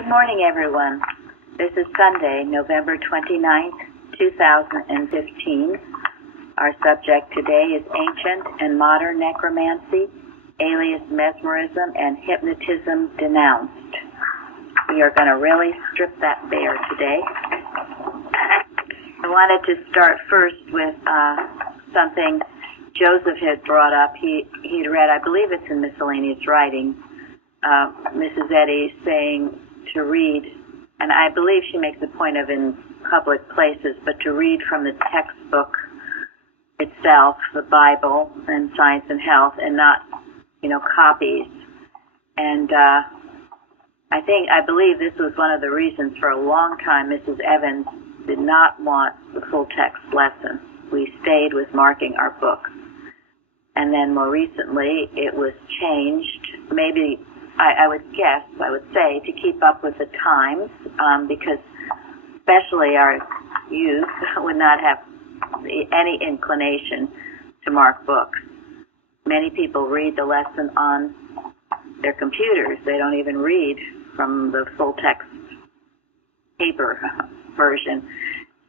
Good morning, everyone. This is Sunday, November 29th, 2015. Our subject today is Ancient and Modern Necromancy, alias Mesmerism, and Hypnotism Denounced. We are going to really strip that bare today. I wanted to start first with something Joseph had brought up. He'd read, I believe it's in Miscellaneous Writing, Mrs. Eddy saying to read, and I believe she makes a point of in public places, but to read from the textbook itself, the Bible and Science and Health, and not, copies. And I believe this was one of the reasons for a long time Mrs. Evans did not want the full text lesson. We stayed with marking our books. And then more recently, it was changed, maybe, I would say, to keep up with the times, because especially our youth would not have any inclination to mark books. Many people read the lesson on their computers. They don't even read from the full text paper version.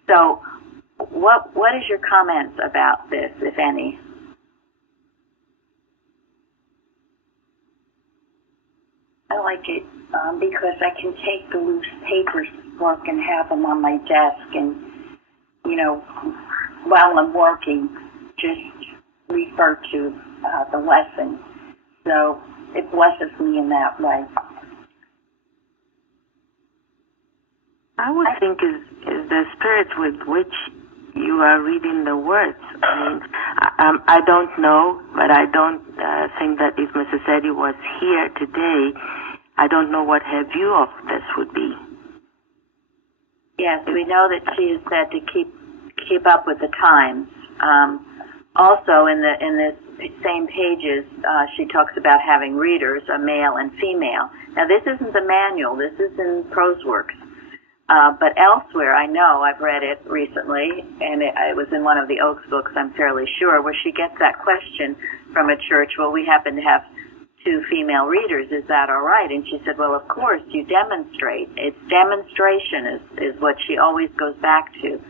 So what is your comments about this, if any? I like it because I can take the loose papers to work and have them on my desk and, while I'm working, just refer to the lesson. So it blesses me in that way. I would think is the spirit with which you are reading the words. I mean, I don't know, but I don't think that if Mrs. Eddy was here today, I don't know what her view of this would be. Yes, we know that she is said to keep up with the times. Also, in this same pages, she talks about having readers, a male and female. Now, this isn't the manual. This is in prose works. But elsewhere, I know, I've read it recently, and it was in one of the Oaks books, I'm fairly sure, where she gets that question from a church, well, we happen to have 2 female readers, is that all right? And she said, well, of course, you demonstrate. It's demonstration is what she always goes back to.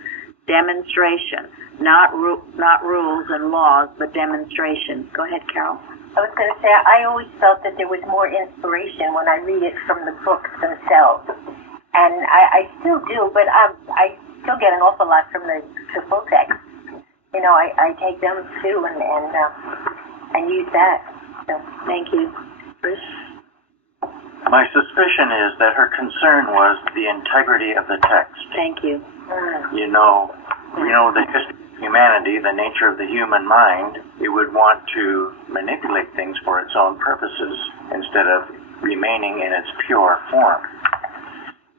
Demonstration. Not rules and laws, but demonstration. Go ahead, Carol. I was going to say, I always felt that there was more inspiration when I read it from the books themselves. And I still do, but I still get an awful lot from the full text. I take them too and use that. So, thank you. Bruce? My suspicion is that her concern was the integrity of the text. Thank you. You know the history of humanity, the nature of the human mind. It would want to manipulate things for its own purposes instead of remaining in its pure form.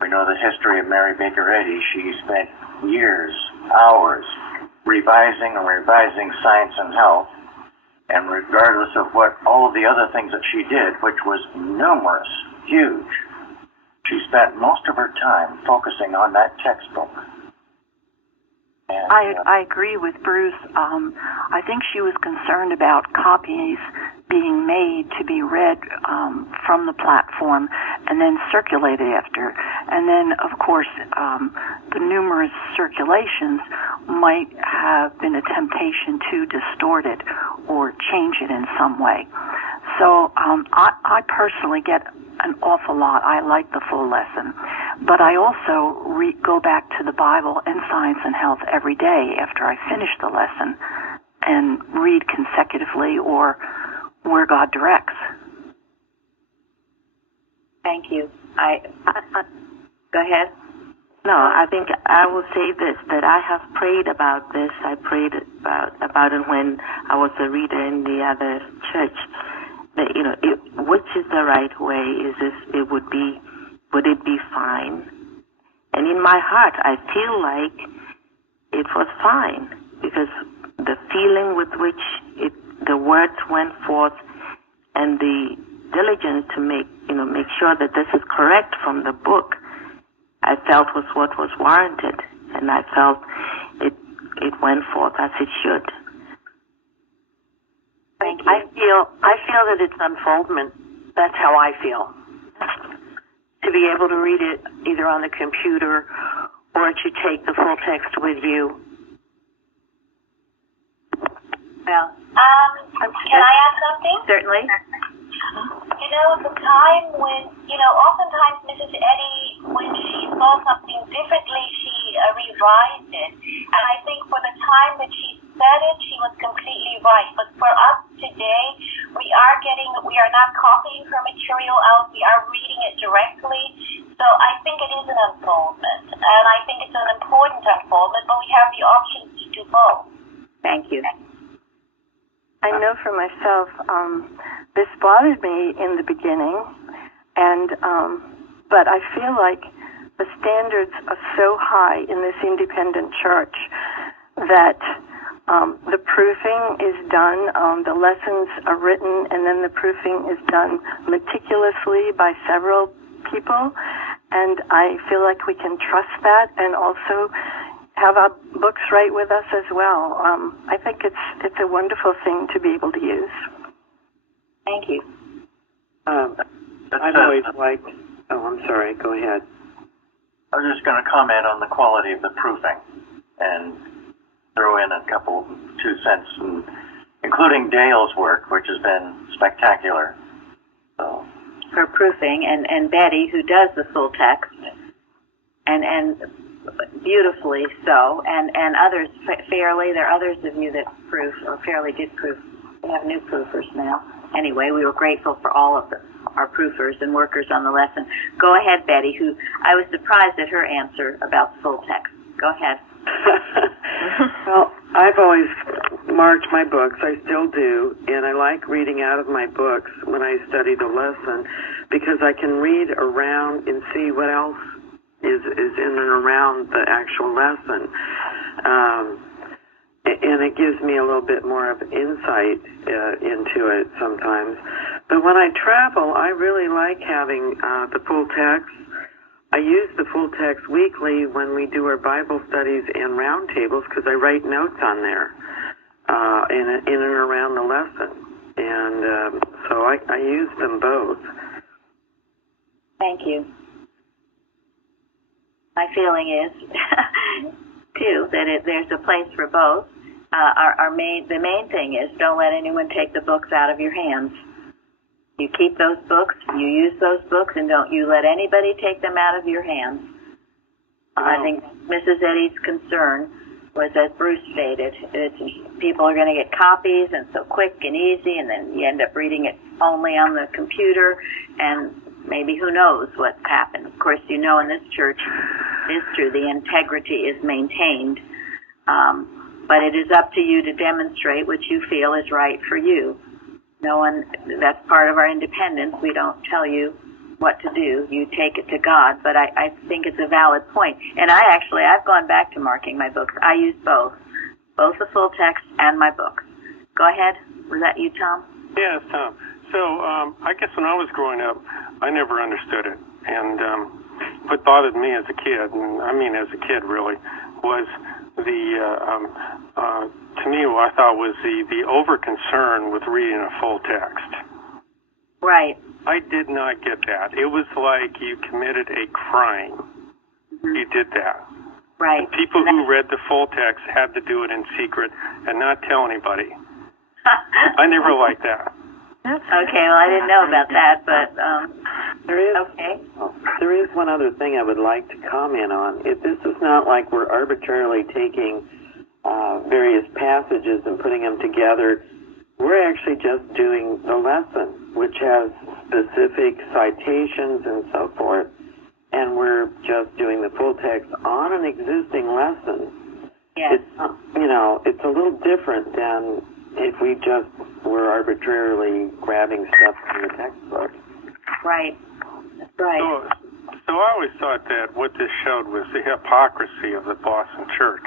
We know the history of Mary Baker Eddy. She spent years, hours, revising Science and Health, and regardless of what all of the other things that she did, which was numerous, huge, she spent most of her time focusing on that textbook. And, I agree with Bruce. I think she was concerned about copies being made to be read from the platform and then circulated after. And then, of course, the numerous circulations might have been a temptation to distort it or change it in some way. So I personally get an awful lot. I like the full lesson. But I also go back to the Bible and Science and Health every day after I finish the lesson and read consecutively or where God directs. Thank you. Go ahead. No, I think I will say this, that I have prayed about this. I prayed about it when I was a reader in the other church. That, which is the right way? Would it be fine? And in my heart, I feel like it was fine because the feeling with which the words went forth and the diligence to make sure that this is correct from the book, I felt was what was warranted, and I felt it went forth as it should. Thank you. I feel that it's unfoldment. That's how I feel. To be able to read it either on the computer or to take the full text with you. Well, can I add something? certainly. You know, the time when, oftentimes Mrs. Eddy, when she saw something differently, she revised it. And I think for the time that she said it, she was completely right. But for us today, we are not copying her material out. We are reading it directly. So I think it is an unfoldment. And I think it's an important unfoldment, but we have the option to do both. Thank you. I know for myself, this bothered me in the beginning, and but I feel like the standards are so high in this independent church that the proofing is done, the lessons are written, and then the proofing is done meticulously by several people, and I feel like we can trust that and also have our books right with us as well. I think it's a wonderful thing to be able to use. Thank you. I've always liked... Oh, I'm sorry. Go ahead. I was just going to comment on the quality of the proofing and throw in a couple 2 cents, including Dale's work, which has been spectacular. So. Her proofing, and Betty, who does the full text, and beautifully so, and others fairly. There are others of you that proof, or fairly did proof. We have new proofers now. Anyway, we were grateful for all of our proofers and workers on the lesson. Go ahead, Betty, who I was surprised at her answer about the full text. Go ahead. Well, I've always marked my books. I still do, and I like reading out of my books when I study the lesson because I can read around and see what else is in and around the actual lesson. And it gives me a little bit more of insight into it sometimes. But when I travel, I really like having the full text. I use the full text weekly when we do our Bible studies and roundtables because I write notes on there in and around the lesson. And so I use them both. Thank you. My feeling is, too, that there's a place for both. The main thing is don't let anyone take the books out of your hands. You keep those books, you use those books, and don't you let anybody take them out of your hands. I think Mrs. Eddy's concern was, as Bruce stated, people are going to get copies, and so quick and easy, and then you end up reading it only on the computer, and maybe who knows what's happened. Of course, in this church, it is true, the integrity is maintained, but it is up to you to demonstrate what you feel is right for you. No one, that's part of our independence. We don't tell you what to do. You take it to God, but I think it's a valid point. And I've gone back to marking my books. I use both the full text and my books. Go ahead. Was that you, Tom? Yes, Tom. So I guess when I was growing up, I never understood it. And what bothered me as a kid, and I mean as a kid really, was to me what I thought was the over-concern with reading a full text. Right. I did not get that. It was like you committed a crime. Mm-hmm. You did that. Right. And people who read the full text had to do it in secret and not tell anybody. I never liked that. Okay, well, I didn't know about that, but there is one other thing I would like to comment on. This is not like we're arbitrarily taking various passages and putting them together. We're actually just doing the lesson, which has specific citations and so forth, and we're just doing the full text on an existing lesson. Yes. It's a little different than if we just were arbitrarily grabbing stuff from the textbook. Right. That's right. So I always thought that what this showed was the hypocrisy of the Boston church,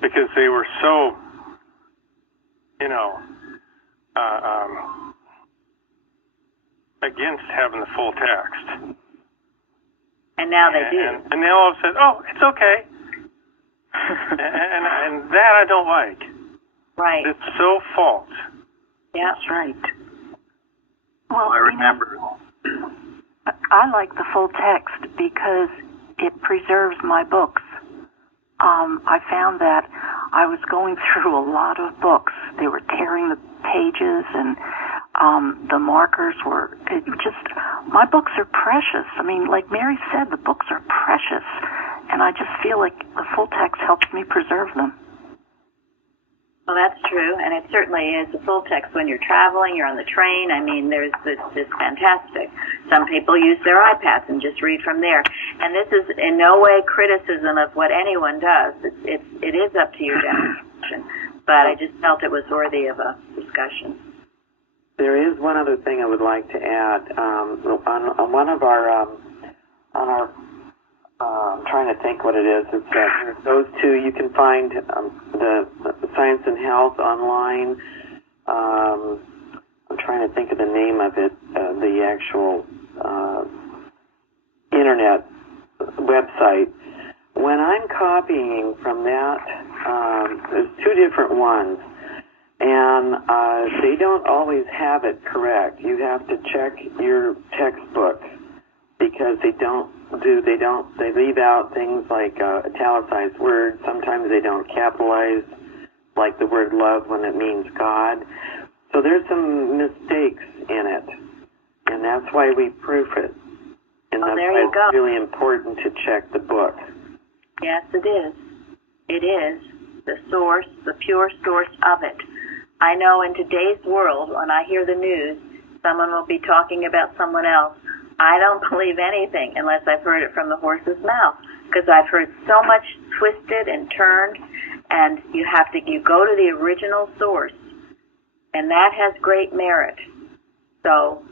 because they were so, against having the full text. And now they do. And they all said, "Oh, it's okay," and that I don't like. Right. It's so false. Yeah. That's right. Well, I remember I like the full text because it preserves my books. I found that I was going through a lot of books. They were tearing the pages, and the markers were my books are precious. I mean, like Mary said, the books are precious, and I just feel like the full text helps me preserve them. Well, that's true, and it certainly is the full text when you're traveling, you're on the train. I mean, it's fantastic. Some people use their iPads and just read from there. And this is in no way criticism of what anyone does. It is up to your definition. But I just felt it was worthy of a discussion. There is one other thing I would like to add. On one of our, I'm trying to think what it is. It's those two. You can find the Science and Health online. I'm trying to think of the name of it. The actual internet website. When I'm copying from that, there's two different ones, and they don't always have it correct. You have to check your textbook because they leave out things like italicized words. Sometimes they don't capitalize, like the word love when it means God. So there's some mistakes in it, and that's why we proof it. And that's why it's really important to check the book. Yes, it is. It is the source, the pure source of it. I know in today's world, when I hear the news, someone will be talking about someone else. I don't believe anything unless I've heard it from the horse's mouth, because I've heard so much twisted and turned, and you go to the original source, and that has great merit. So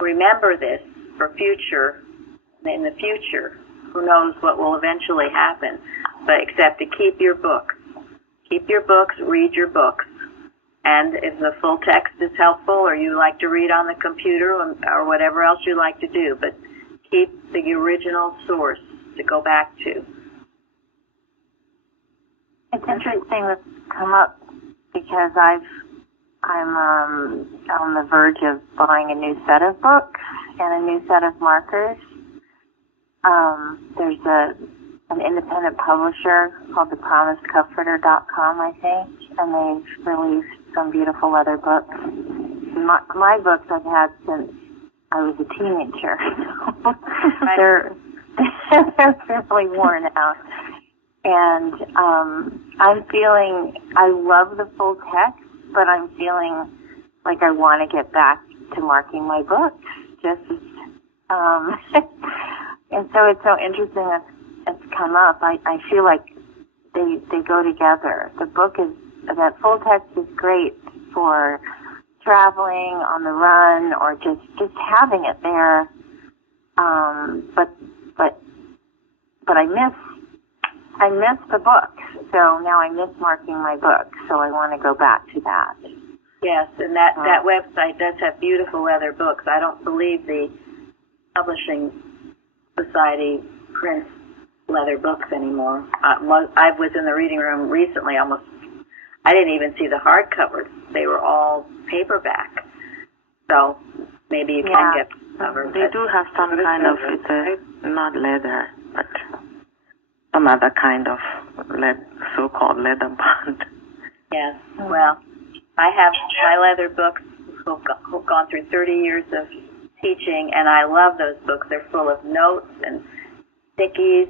remember this for future. In the future, who knows what will eventually happen, but except to keep your books. Keep your books, read your books. And if the full text is helpful, or you like to read on the computer, or whatever else you like to do, but keep the original source to go back to. It's interesting that's come up because I'm on the verge of buying a new set of books and a new set of markers. There's an independent publisher called thepromisecomforter.com, I think, and they've released some beautiful leather books. My books I've had since I was a teenager. They're really worn out. And I'm feeling, I love the full text, but I'm feeling like I want to get back to marking my books. And so it's so interesting that it's come up. I feel like they go together. The book that full text is great for traveling on the run or just having it there. But I miss the books. So now I miss marking my books. So I want to go back to that. Yes, and that website does have beautiful leather books. I don't believe the Publishing Society prints leather books anymore. I was in the reading room recently. I didn't even see the hardcovers. They were all paperback. So maybe you can get covers. They do have some kind of, not leather, but some other kind of so-called leather bond. Yes. Well, I have my leather books who've gone through 30 years of teaching, and I love those books. They're full of notes and sticky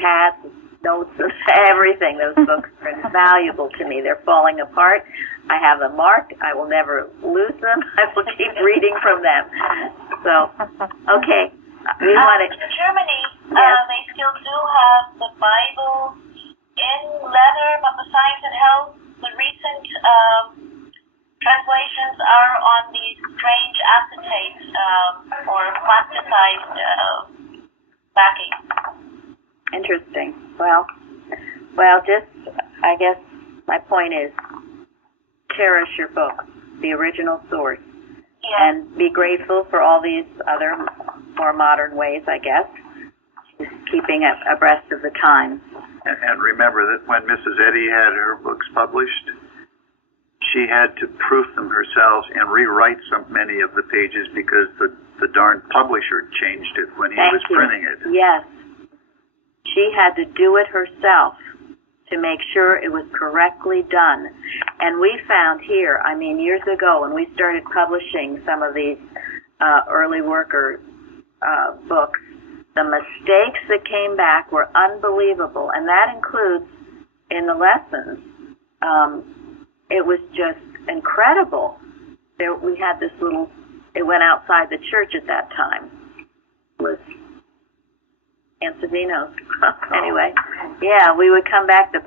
pads, notes, and everything. Those books are invaluable to me. They're falling apart. I have them marked. I will never lose them. I will keep reading from them. So, okay. We want to... In Germany, they still do have the Bible in leather, but the Science and Health, the recent translations are on these strange acetates or plasticized backing. Interesting. Well, I guess my point is, cherish your book, the original source, and be grateful for all these other more modern ways, I guess, just keeping abreast of the times. And remember that when Mrs. Eddy had her books published, she had to proof them herself and rewrite many of the pages because the the darn publisher changed it when he was printing it. Yes. She had to do it herself to make sure it was correctly done. And we found here, I mean, years ago when we started publishing some of these early worker books, the mistakes that came back were unbelievable. And that includes in the lessons. It was just incredible. We had this little, it went outside the church at that time. It was Ansavino's. Anyway, yeah, we would come back to,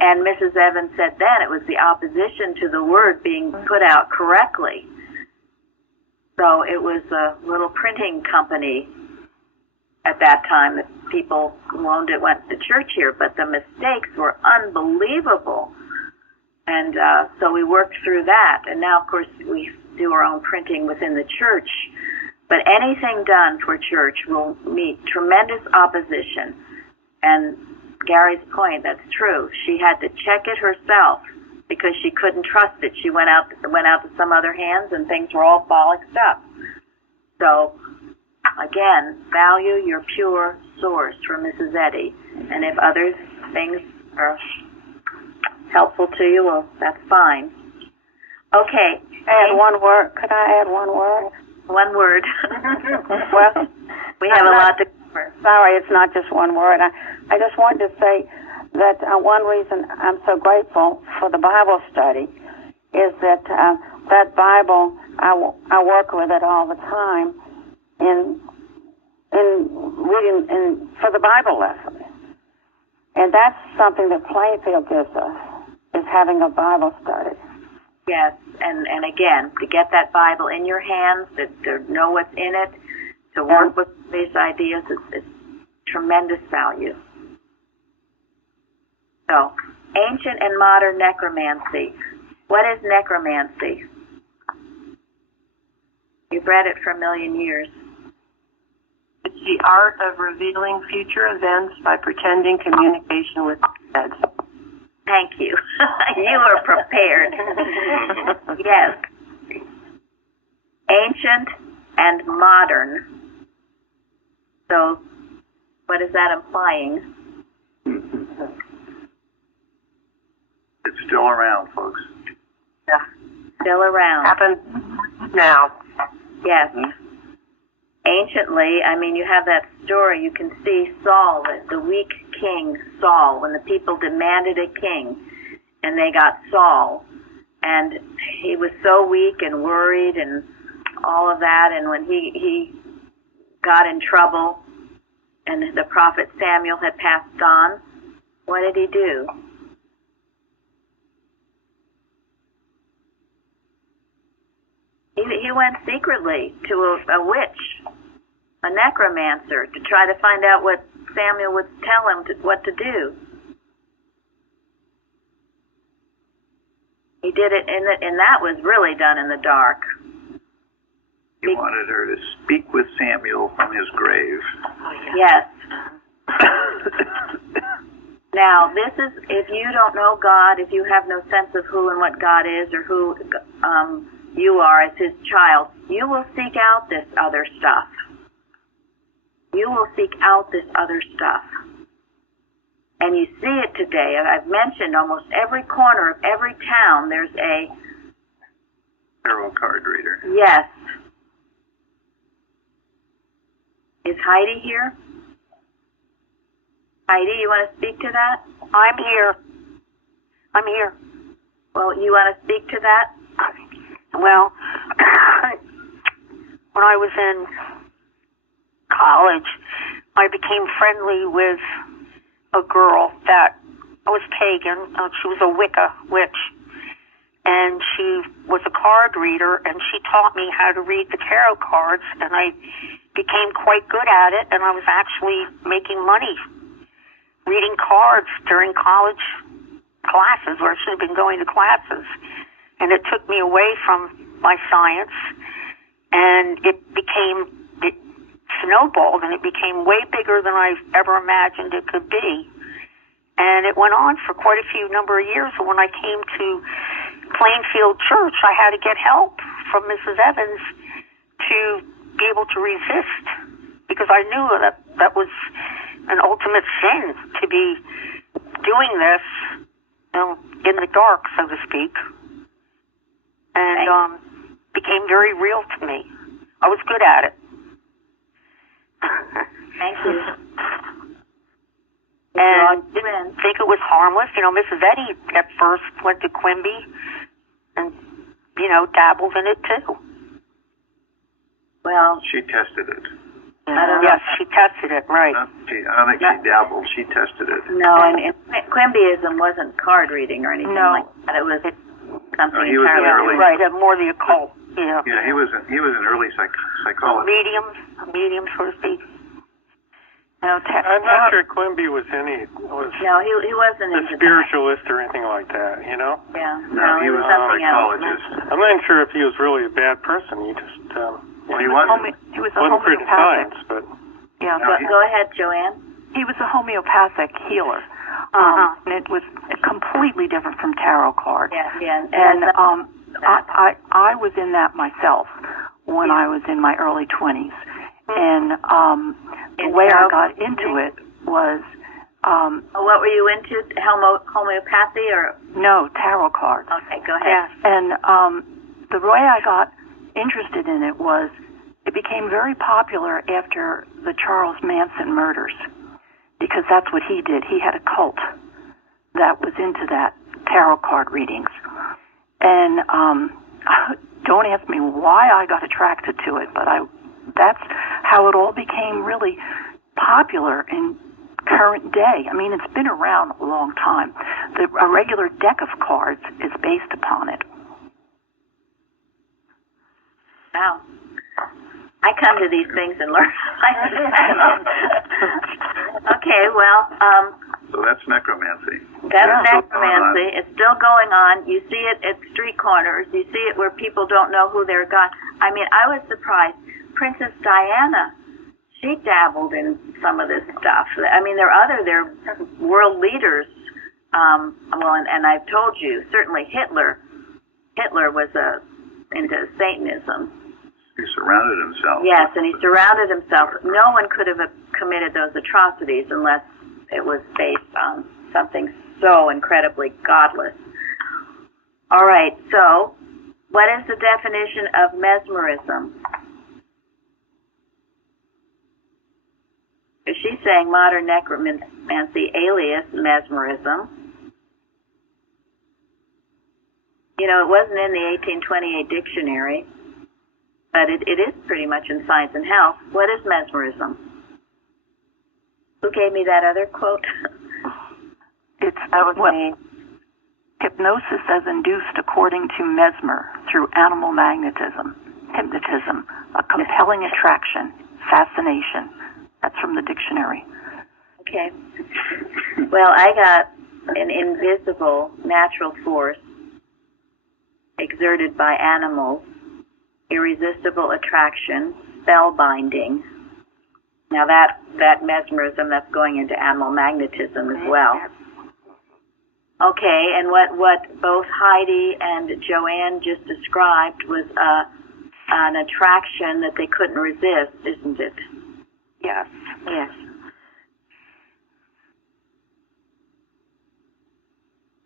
and Mrs. Evans said then it was the opposition to the word being put out correctly. So it was a little printing company at that time that people who owned it went to church here, but the mistakes were unbelievable. And so we worked through that, and now, of course, we do our own printing within the church. But anything done for church will meet tremendous opposition. And Gary's point, that's true. She had to check it herself because she couldn't trust it. She went out to some other hands, and things were all bollocksed up. So, again, value your pure source from Mrs. Eddy. And if other things are helpful to you, well, that's fine. Okay. Add one word. Could I add one word? One word. Well, we have a lot to cover. Sorry, it's not just one word. I just wanted to say that one reason I'm so grateful for the Bible study is that that Bible, I work with it all the time in reading for the Bible lesson. And that's something that Plainfield gives us, is having a Bible study. Yes, and again, to get that Bible in your hands, to know what's in it, to work with these ideas, it's tremendous value. So, ancient and modern necromancy. What is necromancy? You've read it for a million years. It's the art of revealing future events by pretending communication with the dead. Thank you. You were prepared. Yes. Ancient and modern. So, what is that implying? It's still around, folks. Yeah. Still around. Happens now. Yes. Anciently, I mean, you have that story. You can see Saul, the weak king Saul, when the people demanded a king, and they got Saul. And he was so weak and worried and all of that. And when he got in trouble and the prophet Samuel had passed on, what did he do? He went secretly to a witch, a necromancer, to try to find out what Samuel would tell him what to do. He did it, and that was really done in the dark. He wanted her to speak with Samuel from his grave. Yes. Now, this is, if you don't know God, if you have no sense of who and what God is, or who you are as his child, you will seek out this other stuff. You will seek out this other stuff. And you see it today. I've mentioned almost every corner of every town there's a tarot card reader. Yes. Is Heidi here? Heidi, you want to speak to that? I'm here. Well, you want to speak to that? Well, when I was in college, I became friendly with a girl that was pagan. She was a Wicca witch, and she was a card reader, and she taught me how to read the tarot cards, and I became quite good at it, and I was actually making money reading cards during college classes, where I should have been going to classes. And it took me away from my science, and it snowballed, and it became way bigger than I ever imagined it could be. And it went on for quite a few number of years. And when I came to Plainfield Church, I had to get help from Mrs. Evans to be able to resist, because I knew that that was an ultimate sin to be doing this, in the dark, so to speak, and became very real to me. I was good at it. Thank you. And didn't think it was harmless. Mrs. Eddy at first went to Quimby and, dabbled in it too. Well, she tested it. I don't know. Yes, she tested it, right. I don't think she dabbled. She tested it. No, and Quimbyism wasn't card reading or anything like that. It was something he was entirely right, more the occult. Yeah. Yeah, he was an early psychologist. A medium, so to speak. I'm not sure Quimby was No, he wasn't a spiritualist or anything like that, Yeah. No, he was a something psychologist. else. I'm not sure if he was really a bad person. He just he wasn't. He was a wasn't pretty homeopathic. science, but Yeah, Go ahead, Joanne. he was a homeopathic healer. And it was completely different from tarot cards. Yeah. And I was in that myself when I was in my early 20s. And the way I got into it was... what were you into? Homeopathy or... No, tarot cards. Okay, go ahead. And the way I got interested in it was it became very popular after the Charles Manson murders, because that's what he did. He had a cult that was into that, tarot card readings. And don't ask me why I got attracted to it, but that's how it all became really popular in current day. I mean, it's been around a long time. A regular deck of cards is based upon it. Wow. I come to these things and learn. Okay, well... so that's necromancy. That's necromancy. It's still going on. You see it at street corners. You see it where people don't know who they're God. I mean, I was surprised. Princess Diana, she dabbled in some of this stuff. I mean, they're world leaders. And I've told you, certainly Hitler was into Satanism. He surrounded himself. Yes, and he surrounded himself. No one could have committed those atrocities unless it was based on something so incredibly godless. All right, so what is the definition of mesmerism? She's saying modern necromancy alias mesmerism. It wasn't in the 1828 dictionary, but it is pretty much in Science and Health. What is mesmerism? Who gave me that other quote? That was me. Hypnosis as induced according to Mesmer through animal magnetism, hypnotism, a compelling attraction, fascination. That's from the dictionary. Okay. Well, I got an invisible natural force exerted by animals, irresistible attraction, spellbinding. Now that mesmerism, that's going into animal magnetism as well. Okay, and what both Heidi and Joanne just described was an attraction that they couldn't resist, isn't it? Yes. Yes.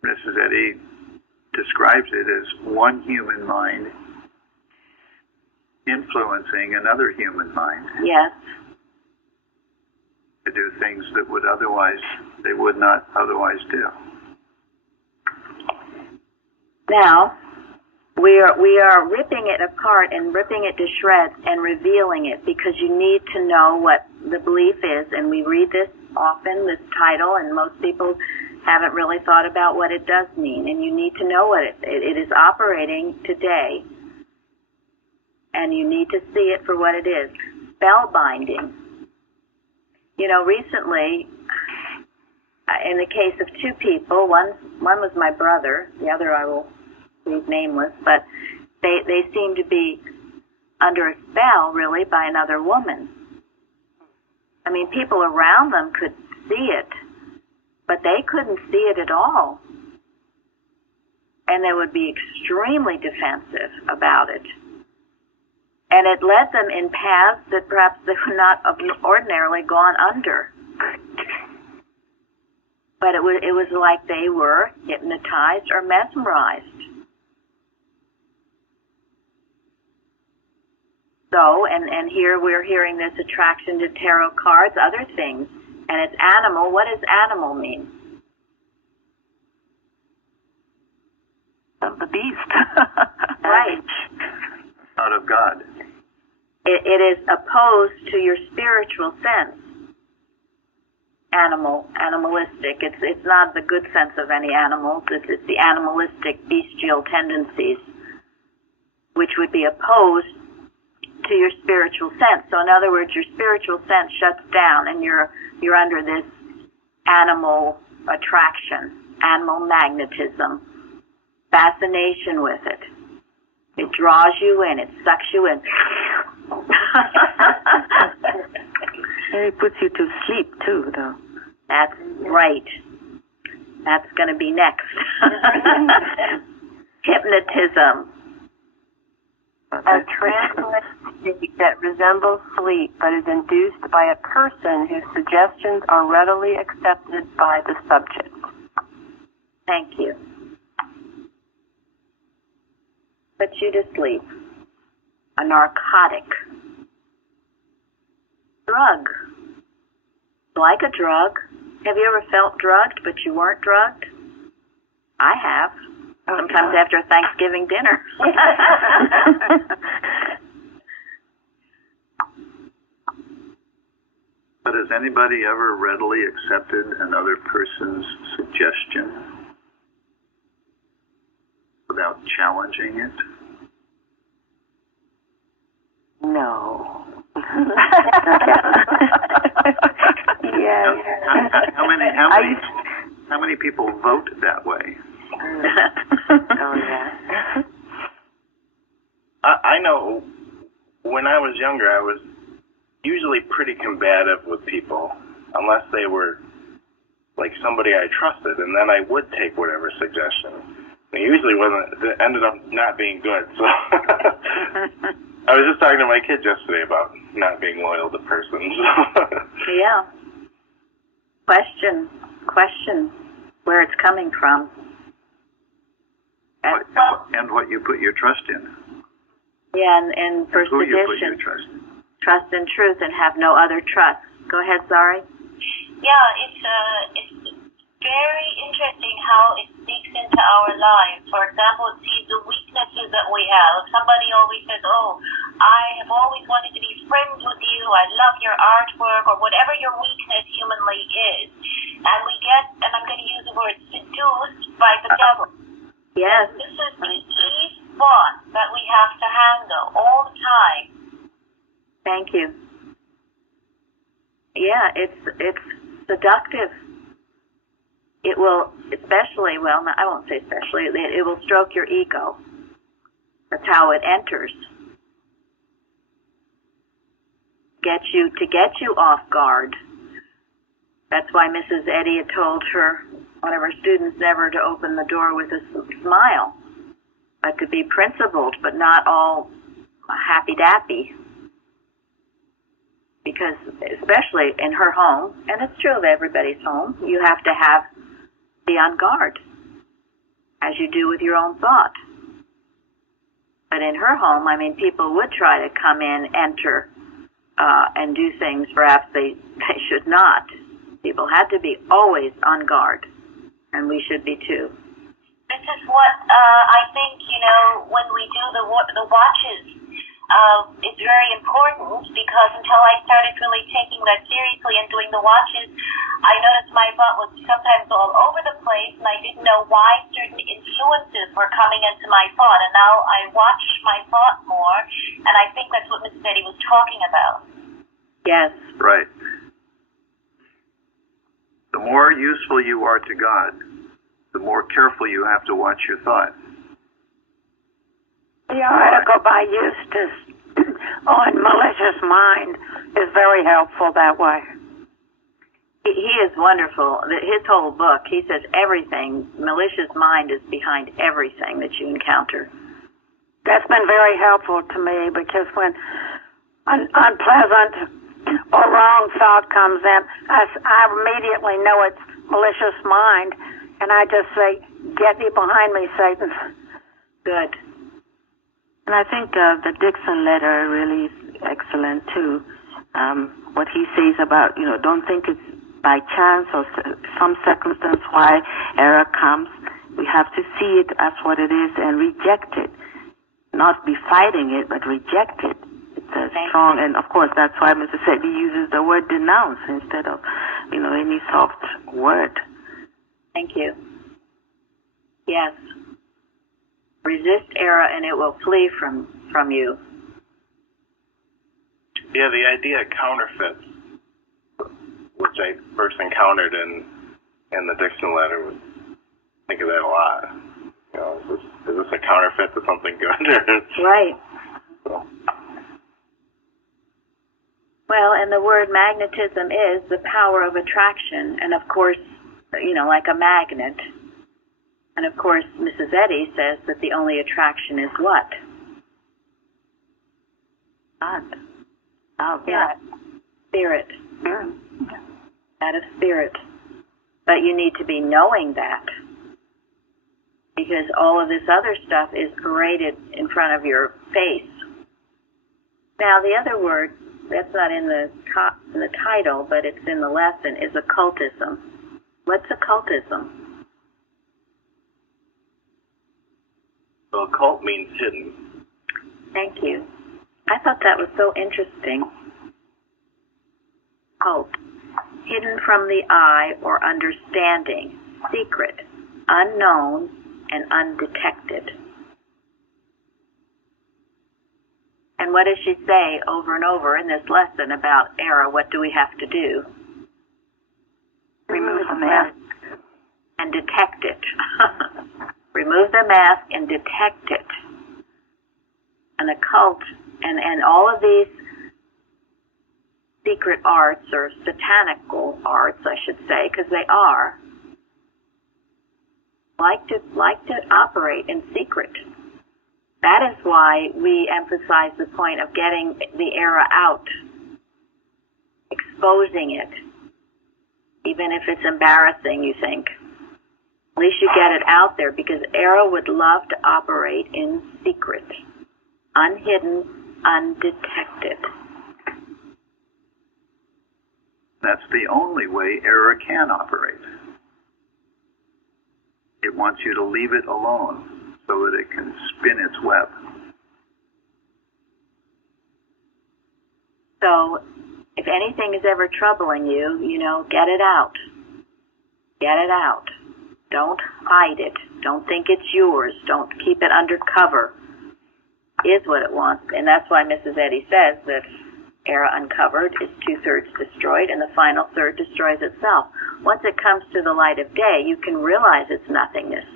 Mrs. Eddy describes it as one human mind influencing another human mind. Yes. To do things that they would not otherwise do. Now, we are ripping it apart and ripping it to shreds and revealing it, because you need to know what the belief is. And we read this often, this title, and most people haven't really thought about what it does mean. And you need to know what it is operating today. And you need to see it for what it is. Spellbinding. Recently, in the case of two people, one was my brother, the other I will leave nameless, but they seem to be under a spell, really, by another woman. I mean, people around them could see it, but they couldn't see it at all. And they would be extremely defensive about it. And it led them in paths that perhaps they would not have ordinarily gone under. But it was like they were hypnotized or mesmerized. So, and here we're hearing this attraction to tarot cards, other things. And it's animal. What does animal mean? Of the beast. Right. Not of God. It is opposed to your spiritual sense. Animalistic. It's not the good sense of any animals. It's the animalistic, bestial tendencies, which would be opposed to your spiritual sense. So in other words, your spiritual sense shuts down, and you're under this animal attraction, animal magnetism, fascination with it. It draws you in. It sucks you in. And it puts you to sleep, too, though. That's right. That's going to be next. Hypnotism. A trance state that resembles sleep but is induced by a person whose suggestions are readily accepted by the subject. Thank you. Puts you to sleep. A narcotic. Drug. Like a drug. Have you ever felt drugged but you weren't drugged? I have. Sometimes after a Thanksgiving dinner. But has anybody ever readily accepted another person's suggestion without challenging it? No. Yeah. How many people vote that way? Oh, yeah. I know when I was younger, I was usually pretty combative with people, unless they were like somebody I trusted, and then I would take whatever suggestion. It usually wasn't. It ended up not being good. So I was just talking to my kids yesterday about not being loyal to persons. Yeah. Question where it's coming from. And what you put your trust in. Yeah, and first who you put your edition. trust in. Trust in truth and have no other trust. Go ahead, Zari. Yeah, it's very interesting how it sneaks into our lives. For example, see the weaknesses that we have. Somebody always says, "Oh, I have always wanted to be friends with you. I love your artwork," or whatever your weakness humanly is. And we get, and I'm going to use the word, seduced by the devil. Yes. This is the Eve thought that we have to handle all the time. Thank you. Yeah, it's seductive. It will especially, well, I won't say especially, it will stroke your ego. That's how it enters. Get you off guard. That's why Mrs. Eddy had told one of her students never to open the door with a smile, but to be principled, but not all happy-dappy. Because especially in her home, and it's true of everybody's home, you have to be on guard, as you do with your own thought. But in her home, I mean, people would try to come in, enter, and do things perhaps they should not. People had to be always on guard, and we should be too. This is what I think, when we do the watches, it's very important, because until I started really taking that seriously and doing the watches, I noticed my thought was sometimes all over the place, and I didn't know why certain influences were coming into my thought. And now I watch my thought more, and I think that's what Mrs. Eddy was talking about. Yes. Right. The more useful you are to God, the more careful you have to watch your thought. The article by Eustace on malicious mind is very helpful that way. He is wonderful. His whole book, he says everything, malicious mind is behind everything that you encounter. That's been very helpful to me, because when an unpleasant or wrong thought comes in, I immediately know it's malicious mind, and I just say, "Get thee behind me, Satan." Good. And I think the Dixon letter really is excellent too. What he says about, don't think it's by chance or some circumstance why error comes. We have to see it as what it is and reject it. Not be fighting it, but reject it. It's a strong, and of course that's why Mr. Sedley uses the word denounce instead of, any soft word. Thank you. Yes. Resist error and it will flee from you. Yeah, the idea of counterfeits, which I first encountered in the Dixon letter, was think of that a lot. Is this a counterfeit to something good? Right. So. Well, and the word magnetism is the power of attraction, and of course, like a magnet. And of course, Mrs. Eddy says that the only attraction is what? God. Yeah. Spirit. Out of spirit. But you need to be knowing that, because all of this other stuff is paraded in front of your face. Now, the other word, that's not in the title, but it's in the lesson, is occultism. What's occultism? So occult means hidden. Thank you. I thought that was so interesting. Occult. Hidden from the eye or understanding. Secret. Unknown and undetected. And what does she say over and over in this lesson about error? What do we have to do? Remove the mask. And detect it. Remove the mask and detect it. An occult and all of these secret arts, or satanical arts, I should say, because they are, like to operate in secret. That is why we emphasize the point of getting the error out, exposing it, even if it's embarrassing, you think. At least you get it out there, because error would love to operate in secret, unhidden, undetected. That's the only way error can operate. It wants you to leave it alone so that it can spin its web. So, if anything is ever troubling you, get it out. Get it out. Don't hide it. Don't think it's yours. Don't keep it under cover. Is what it wants. And that's why Mrs. Eddy says that error uncovered is 2/3 destroyed, and the final third destroys itself. Once it comes to the light of day, you can realize its nothingness.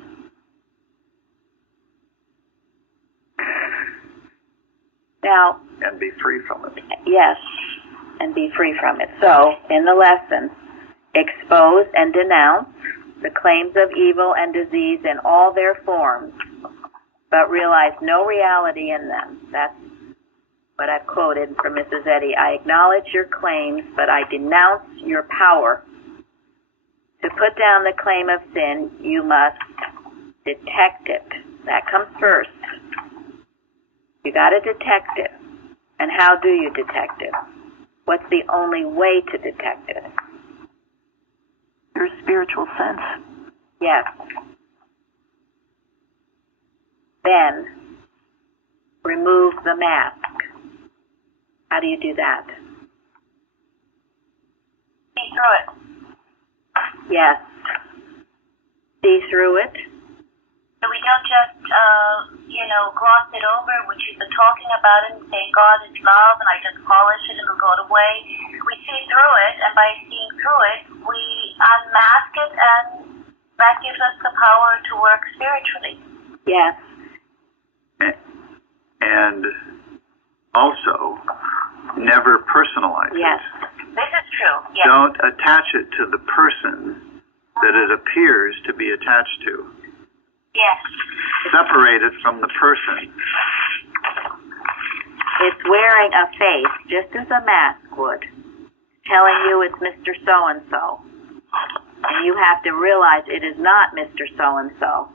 Now, and be free from it. Yes, and be free from it. So, in the lesson, expose and denounce the claims of evil and disease in all their forms, but realize no reality in them. That's what I've quoted from Mrs. Eddy. I acknowledge your claims, but I denounce your power. To put down the claim of sin, you must detect it. That comes first. You got to detect it. And how do you detect it? What's the only way to detect it? Your spiritual sense. Yes. Then, remove the mask. How do you do that? See through it. Yes. See through it. So we don't just, gloss it over, which you've been talking about it, and say God is love, and I just polish it and it'll go away. We see through it, and by seeing through it, we unmask it, and that gives us the power to work spiritually. Yes. And also, never personalize yes. it. This is true, yes. Don't attach it to the person that it appears to be attached to. Yes. Separate it from the person It's wearing a face, just as a mask would, telling you it's Mr. So-and-so. And you have to realize it is not Mr. So-and-so.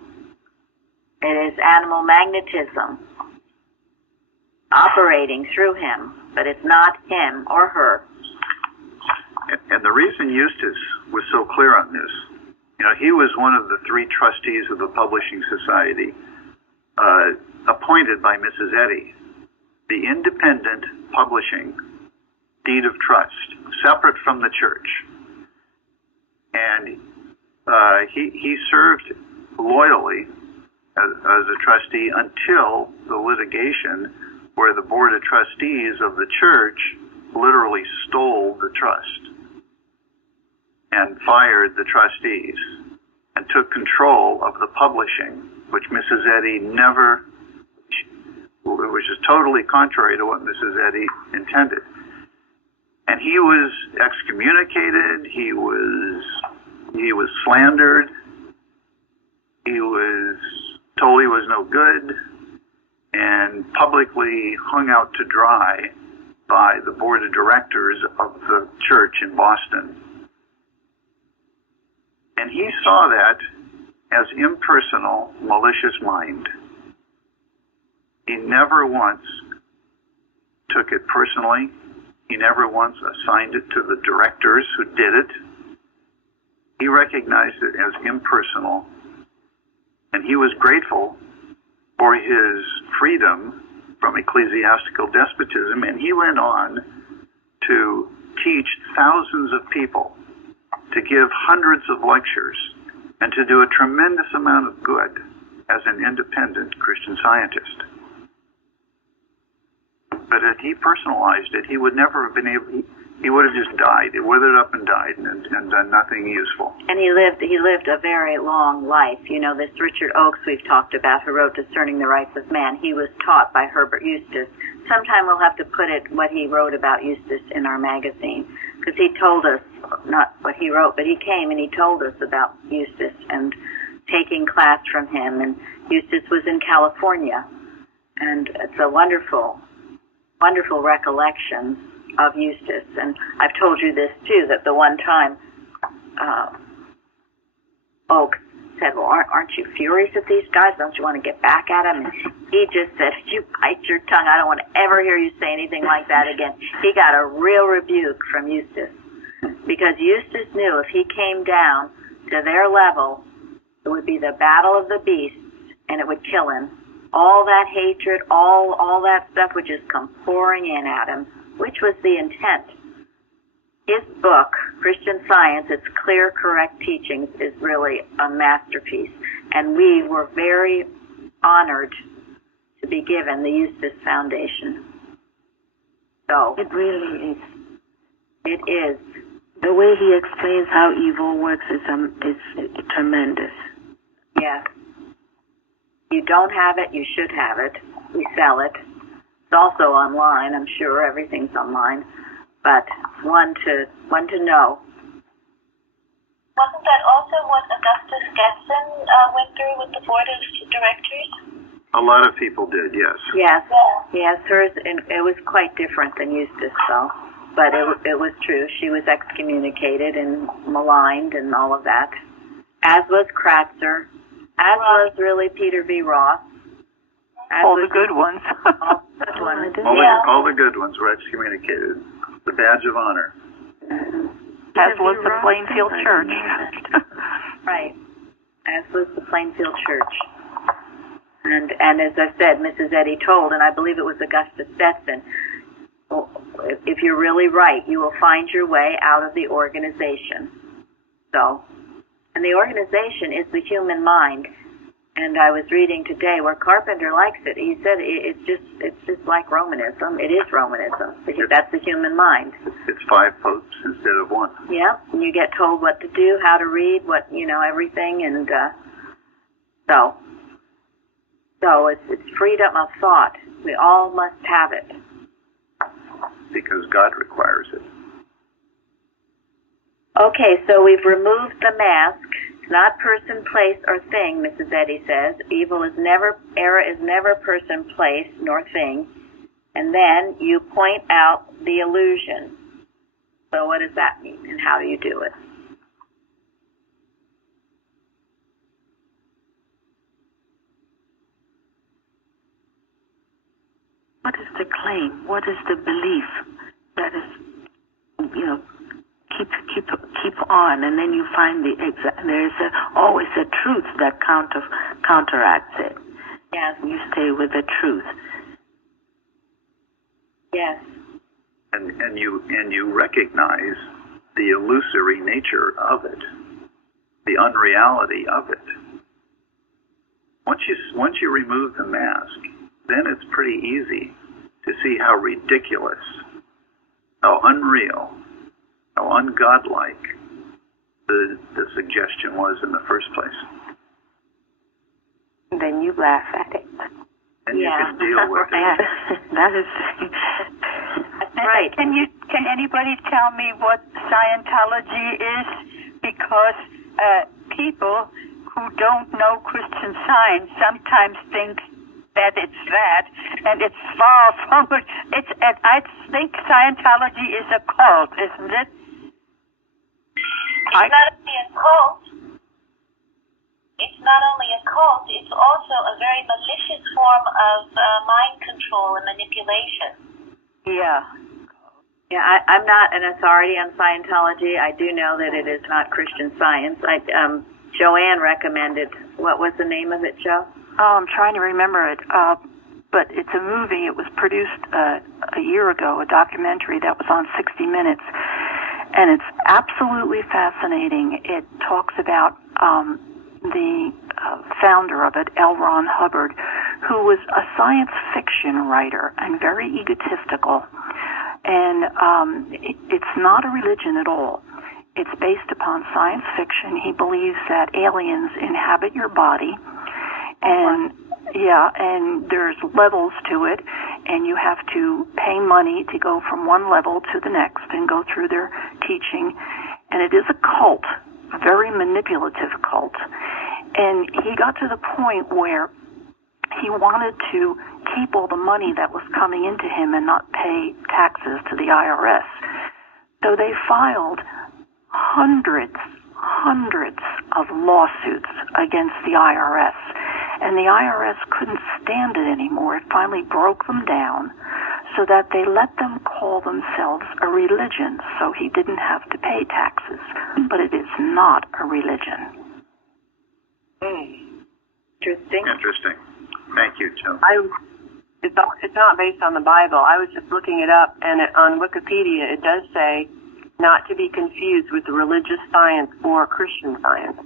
It is animal magnetism operating through him, but it's not him or her. And the reason Eustace was so clear on this, he was one of the 3 trustees of the Publishing Society, appointed by Mrs. Eddy. The independent publishing deed of trust, separate from the church. And he served loyally as a trustee until the litigation where the Board of Trustees of the church literally stole the trust and fired the trustees and took control of the publishing, which Mrs. Eddy never, which is totally contrary to what Mrs. Eddy intended. And he was excommunicated, he was slandered, he was told he was no good, and publicly hung out to dry by the board of directors of the church in Boston. And he saw that as impersonal, malicious mind. He never once took it personally. He never once assigned it to the directors who did it. He recognized it as impersonal, and he was grateful for his freedom from ecclesiastical despotism, and he went on to teach thousands of people, to give hundreds of lectures, and to do a tremendous amount of good as an independent Christian Scientist. But if he personalized it, he would never have been able, he would have just died. It withered up and died and done nothing useful. And he lived a very long life. This Richard Oakes we've talked about, who wrote Discerning the Rights of Man, he was taught by Herbert Eustace. Sometime we'll have to put what he wrote about Eustace in our magazine, because he told us, not what he wrote, but he came and he told us about Eustace and taking class from him. And Eustace was in California, and it's a wonderful recollection of Eustace. And I've told you this too, that the one time Oak said, well, aren't you furious at these guys? Don't you want to get back at them? And he just said, you bite your tongue. I don't want to ever hear you say anything like that again. He got a real rebuke from Eustace, because Eustace knew if he came down to their level, it would be the battle of the beasts, and it would kill him. All that hatred, all that stuff would just come pouring in at him, which was the intent. His book, Christian Science, its clear, correct teachings, is really a masterpiece. And we were very honored to be given the Eustace Foundation. So it really is. It is. The way he explains how evil works is tremendous. Yes. You don't have it, you should have it. We sell it. It's also online, I'm sure. Everything's online. But one to know. Wasn't that also what Augustus Getson went through with the board of directors? A lot of people did, yes. Yes, yes. Hers, it was quite different than Eustace, though. But it was true. She was excommunicated and maligned and all of that. As was Kratzer. As was really Peter V. Ross. All the good ones. All the good ones. All the good ones were excommunicated. The badge of honor. As was the Plainfield Church. Right. As was the Plainfield Church. And as I said, Mrs. Eddy told, and I believe it was Augustus Stetson, if you're really right, you will find your way out of the organization. So, and the organization is the human mind. And I was reading today where Carpenter likes it. He said it's just like Romanism. It is Romanism. That's the human mind. It's 5 popes instead of 1. Yeah, and you get told what to do, how to read, everything, and so it's freedom of thought. We all must have it. Because God requires it. Okay, so we've removed the mask. Not person, place, or thing, Mrs. Eddy says. Error is never person, place, nor thing. and then you point out the illusion. So what does that mean, and how do you do it? What is the claim? What is the belief that is, keep on, and then you find there is always a truth that counteracts it. Yes. You stay with the truth. Yes. And you recognize the illusory nature of it, the unreality of it. Once you remove the mask, then it's pretty easy to see how ridiculous, how unreal, how ungodlike the suggestion was in the first place. Then you laugh at it. And you can deal with it. That is right. Can anybody tell me what Scientology is? Because people who don't know Christian Science sometimes think that it's that, and it's far from it. I think Scientology is a cult, isn't it? It's not only a cult. It's not only a cult. It's also a very malicious form of mind control and manipulation. Yeah. Yeah, I'm not an authority on Scientology. I do know that it is not Christian Science. Joanne recommended. What was the name of it, Joe? Oh, I'm trying to remember it. But it's a movie. It was produced a year ago, a documentary that was on 60 Minutes. And it's absolutely fascinating. It talks about the founder of it, L. Ron Hubbard, who was a science fiction writer and very egotistical. And it's not a religion at all. It's based upon science fiction. He believes that aliens inhabit your body. And and there's levels to it, and you have to pay money to go from one level to the next and go through their teaching. And it is a cult, a very manipulative cult. And he got to the point where he wanted to keep all the money that was coming into him and not pay taxes to the IRS. So they filed hundreds of lawsuits against the IRS. And the IRS couldn't stand it anymore. It finally broke them down so that they let them call themselves a religion, so he didn't have to pay taxes. But it is not a religion. Interesting. Thank you, Joe. It's not based on the Bible. I was just looking it up, and on Wikipedia it does say not to be confused with religious science or Christian Science.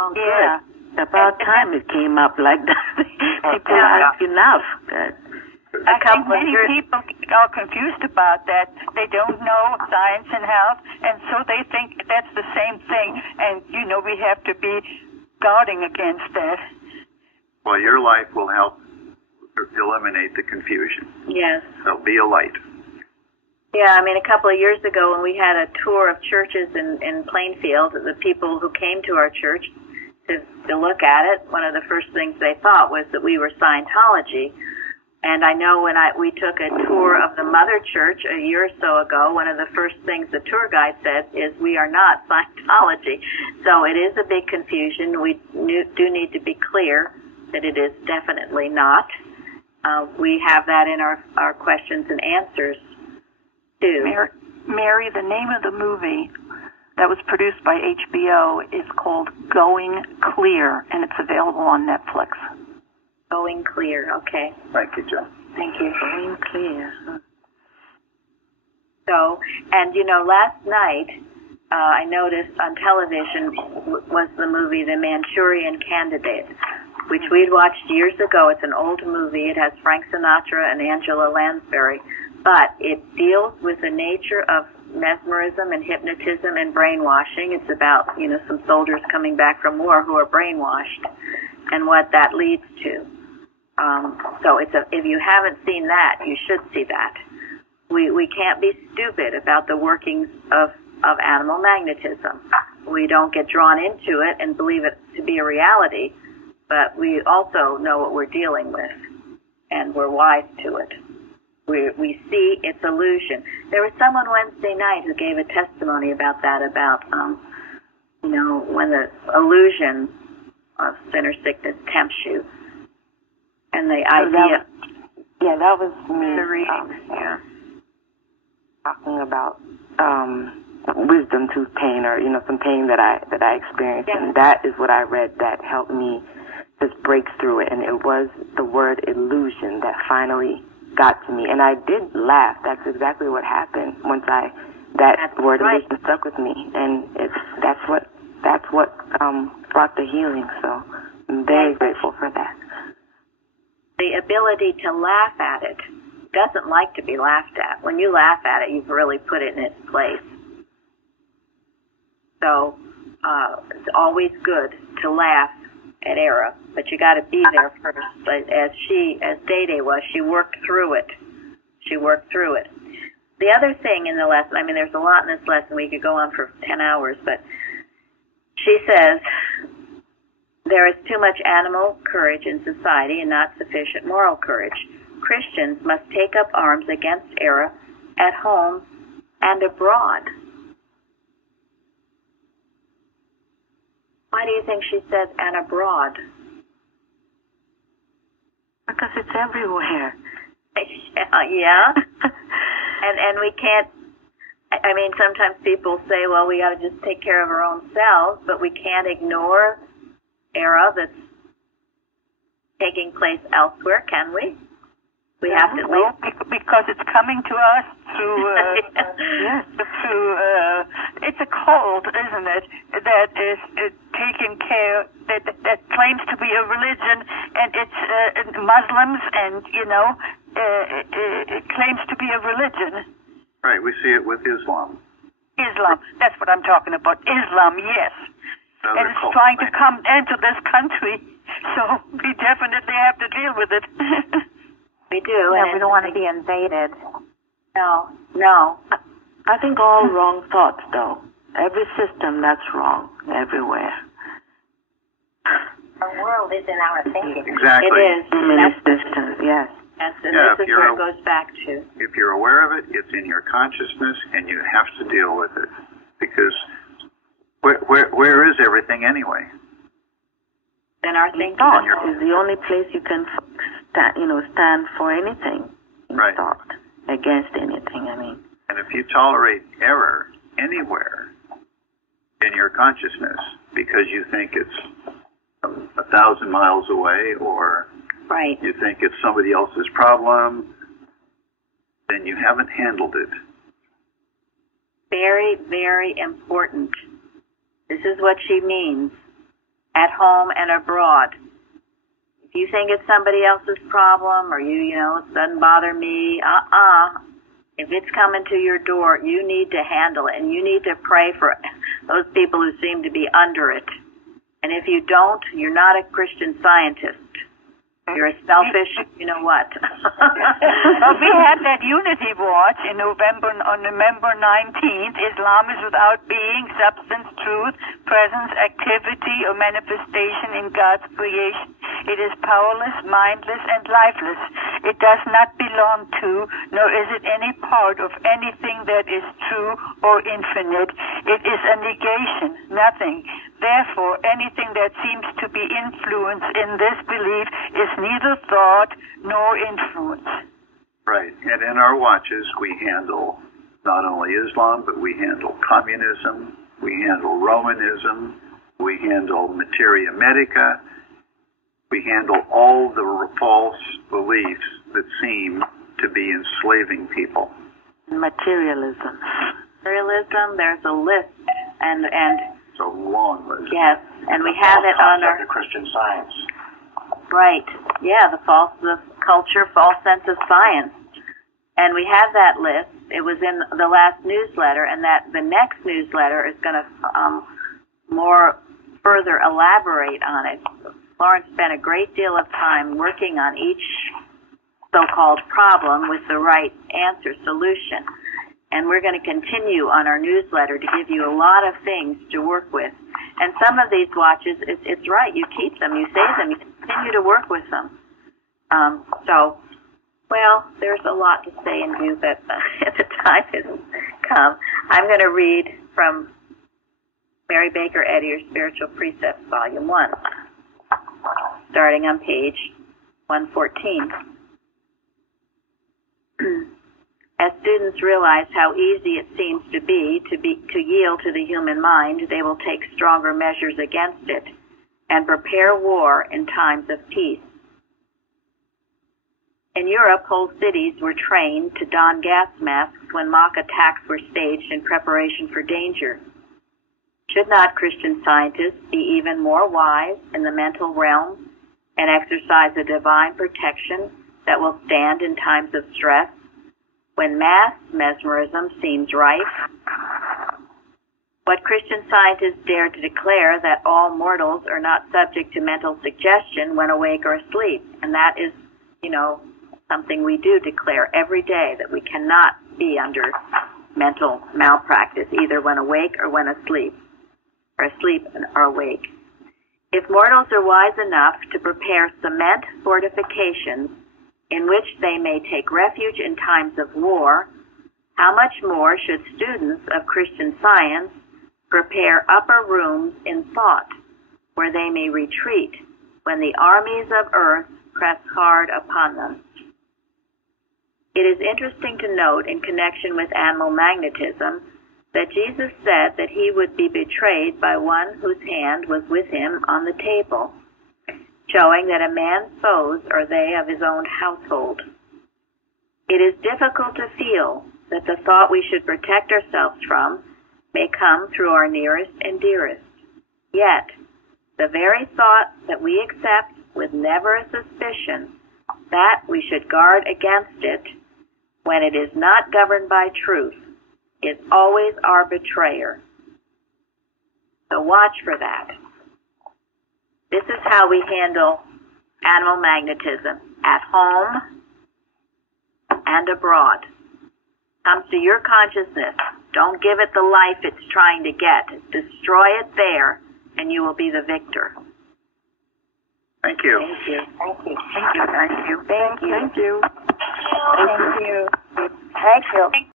Oh, yeah. About time it came up like that. People have enough. I think many people are confused about that. They don't know science and health, and so they think that's the same thing. And, we have to be guarding against that. Well, your life will help eliminate the confusion. Yes. So be a light. Yeah, a couple of years ago when we had a tour of churches in Plainfield, the people who came to our church to look at it, one of the first things they thought was that we were Scientology. And I know when we took a tour of the Mother Church a year or so ago, one of the first things the tour guide said is we are not Scientology. So it is a big confusion. We do need to be clear that it is definitely not. We have that in our questions and answers, too. Mary, the name of the movie that was produced by HBO is called Going Clear, and it's available on Netflix. Going Clear, okay. Thank you, Joe. Thank you. Going Clear. So, and last night, I noticed on television was the movie The Manchurian Candidate, which we'd watched years ago. It's an old movie. It has Frank Sinatra and Angela Lansbury, but it deals with the nature of mesmerism and hypnotism and brainwashing. It's about, some soldiers coming back from war who are brainwashed and what that leads to. So if you haven't seen that, you should see that. We can't be stupid about the workings of animal magnetism. We don't get drawn into it and believe it to be a reality, but we also know what we're dealing with, and we're wise to it. We see its illusion. There was someone Wednesday night who gave a testimony about that, about, when the illusion of sinner sickness tempts you. And the idea... That was me. The reading, talking about wisdom tooth pain, or some pain that I experienced, and that is what I read that helped me just break through it. And it was the word illusion that finally got to me, and I did laugh. That's exactly what happened once that word illusion stuck with me, and that's what brought the healing. So I'm very grateful for that. The ability to laugh at it doesn't like to be laughed at. When you laugh at it, you've really put it in its place. So it's always good to laugh at error, but you got to be there first. But as Day was, she worked through it. The other thing in the lesson, there's a lot in this lesson. We could go on for 10 hours, but she says, there is too much animal courage in society and not sufficient moral courage. Christians must take up arms against error at home and abroad. Why do you think she said and abroad? Because it's everywhere. Yeah. And we can't, sometimes people say, well, we got to just take care of our own selves, but we can't ignore error that's taking place elsewhere, can we? We have to because it's coming to us through it's a cult, isn't it? That is taking care, that claims to be a religion, and it's Muslims, and it claims to be a religion. Right, we see it with Islam. Islam, that's what I'm talking about. Islam, yes. And it's trying to come into this country, so we definitely have to deal with it. We do. Yeah, we don't want to be invaded. No. I think all wrong thoughts, though. Every system that's wrong, everywhere. The world is in our thinking. Exactly. It is. Many systems, yes. And this is where it goes back to. If you're aware of it, it's in your consciousness, and you have to deal with it. Because where is everything anyway? Then our thinking. Thought is the only place you can stand for anything. Right. Thought against anything. And if you tolerate error anywhere in your consciousness because you think it's 1,000 miles away, or you think it's somebody else's problem, then you haven't handled it. Very, very important. This is what she means. At home and abroad. If you think it's somebody else's problem, or it doesn't bother me, if it's coming to your door, you need to handle it, and you need to pray for those people who seem to be under it. And if you don't, you're not a Christian Scientist. You're a selfish, you know what. We had that Unity Watch on November 19th. Islam is without being, substance, truth, presence, activity, or manifestation in God's creation. It is powerless, mindless, and lifeless. It does not belong to, nor is it any part of anything that is true or infinite. It is a negation, nothing. Therefore, anything that seems to be influenced in this belief is neither thought nor influence. Right. And in our watches, we handle not only Islam, but we handle communism, we handle Romanism, we handle materia medica, we handle all the false beliefs that seem to be enslaving people. Materialism. There's a list, and it's a long list. Yes, and we have it on our Christian Science. Right. Yeah, the culture, false sense of science. And we have that list. It was in the last newsletter, and that the next newsletter is going to more further elaborate on it. Florence spent a great deal of time working on each so-called problem with the right answer solution. And we're going to continue on our newsletter to give you a lot of things to work with. And some of these watches, it's right, you keep them, you save them, you continue to work with them. So Well, there's a lot to say and do, but the time has come. I'm going to read from Mary Baker Eddy's Spiritual Precepts, Volume 1, starting on page 114. As students realize how easy it seems to yield to the human mind, they will take stronger measures against it and prepare war in times of peace. In Europe, whole cities were trained to don gas masks when mock attacks were staged in preparation for danger. Should not Christian scientists be even more wise in the mental realm and exercise a divine protection that will stand in times of stress when mass mesmerism seems rife? What Christian scientists dare to declare that all mortals are not subject to mental suggestion when awake or asleep, and that is, something we do declare every day, that we cannot be under mental malpractice, either when awake or when asleep, or asleep or awake. If mortals are wise enough to prepare cement fortifications in which they may take refuge in times of war, how much more should students of Christian Science prepare upper rooms in thought where they may retreat when the armies of earth press hard upon them? It is interesting to note in connection with animal magnetism that Jesus said that he would be betrayed by one whose hand was with him on the table, showing that a man's foes are they of his own household. It is difficult to feel that the thought we should protect ourselves from may come through our nearest and dearest. Yet, the very thought that we accept with never a suspicion that we should guard against it when it is not governed by truth is always our betrayer. So watch for that. This is how we handle animal magnetism at home and abroad. Comes to your consciousness. Don't give it the life it's trying to get. Destroy it there, and you will be the victor. Thank you. Thank you. Thank you. Thank you. Thank you. Thank you. Thank you. Thank you. Thank you.